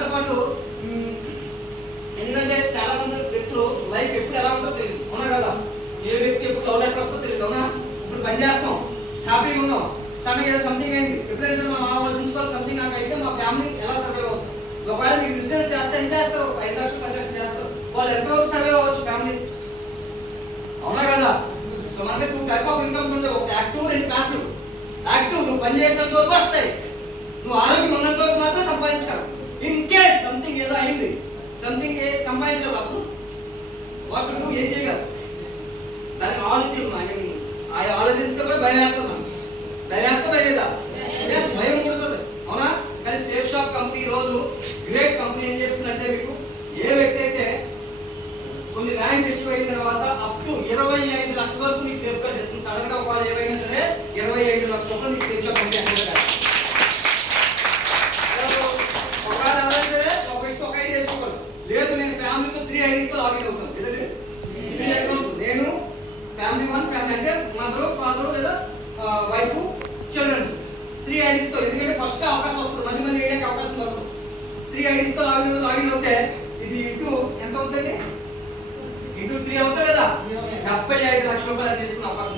దాంతోపాటు ఎందుకంటే చాలా మంది వ్యక్తులు లైఫ్ ఎప్పుడు ఎలా ఉంటుందో తెలియదు. అవునా కదా? ఏ వ్యక్తి ఎప్పుడు లవ్ లెటర్ వస్తుందో తెలియదు. అవునా? ఇప్పుడు పని చేస్తాం. హ్యాపీగా ఉన్నాం. సడన్గా ఏదో సంథింగ్ అయింది. ఎప్పుడైనా సరే మనం ఆలోచించుకోవాలి సంథింగ్ నాకు అయితే మా ఫ్యామిలీ ఎలా సర్వైవ్ అవుతుంది ఒకవేళ మీరు ఇన్సూరెన్స్ చేస్తే ఎంత చేస్తారు? ఒక ఐదు లక్షలు పది లక్షలు చేస్తారు. వాళ్ళు ఎంతవరకు సర్వైవ్ అవ్వచ్చు ఫ్యామిలీ అవునా కదా? సో మనకి టూ టైప్ ఆఫ్ ఇన్కమ్స్ ఉంటాయి. ఒక యాక్టివ్ రెండు ప్యాసివ్ యాక్టివ్ నువ్వు పని చేసినంత వరకు వస్తాయి. నువ్వు ఆరోగ్యం ఉన్నంత వరకు మాత్రం సంపాదించాలి ఇన్ కేస్ సంథింగ్ ఏదో అయింది సంపాదించాలి అప్పుడు వాటి నువ్వు ఏం చేయగలవు? దానికి ఆలోచన ఆ ఆలోచిస్తే కూడా భయం వేస్తుంది మనకి. భయం వేస్తే భయం లేదా ఎస్ భయం పుడుతుంది. అవునా? కానీ సేఫ్ షాప్ కంపెనీ రోజు గ్రేట్ కంపెనీ ఏం చెప్తుందంటే మీకు ఏ వ్యక్తి అయితే కొన్ని ర్యాంక్స్ అచీవ్ అయిన తర్వాత అప్ టు ఇరవై ఐదు లక్షల వరకు నీకు సేఫ్ కార్డ్ ఇస్తుంది. సడన్గా ఒకవేళ ఏమైనా సరే ఇరవై ఐదు లక్షల వరకు నీకు సేఫ్ షాప్ కంపెనీ అందిస్తారు. ఒకవేళ ఎవరైనా సరే ఒక వ్యక్తి ఒక ఐడి వేసుకోవాలి లేదు నేను ఫ్యామిలీతో త్రీ ఐడీస్తో లాగిన్ అవుతాను ఏదండి? త్రీ అకౌంట్స్ నేను ఫ్యామిలీ వన్ ఫ్యామిలీ అంటే మదర్ ఫాదర్ లేదా వైఫ్ చిల్డ్రన్స్ త్రీ ఐడీస్తో. ఎందుకంటే ఫస్ట్ అవకాశం వస్తుంది. మళ్ళీ మళ్ళీ వేయడానికి అవకాశం దొరకదు. త్రీ ఐడీస్తో లాగిన్ లాగిన్ అవుతే ఇది ఇటు ఎంత అవుతుంది ఇంటూ త్రీ అవుతుంది కదా డెబ్బై ఐదు లక్షల రూపాయలు తీసుకునే అవకాశం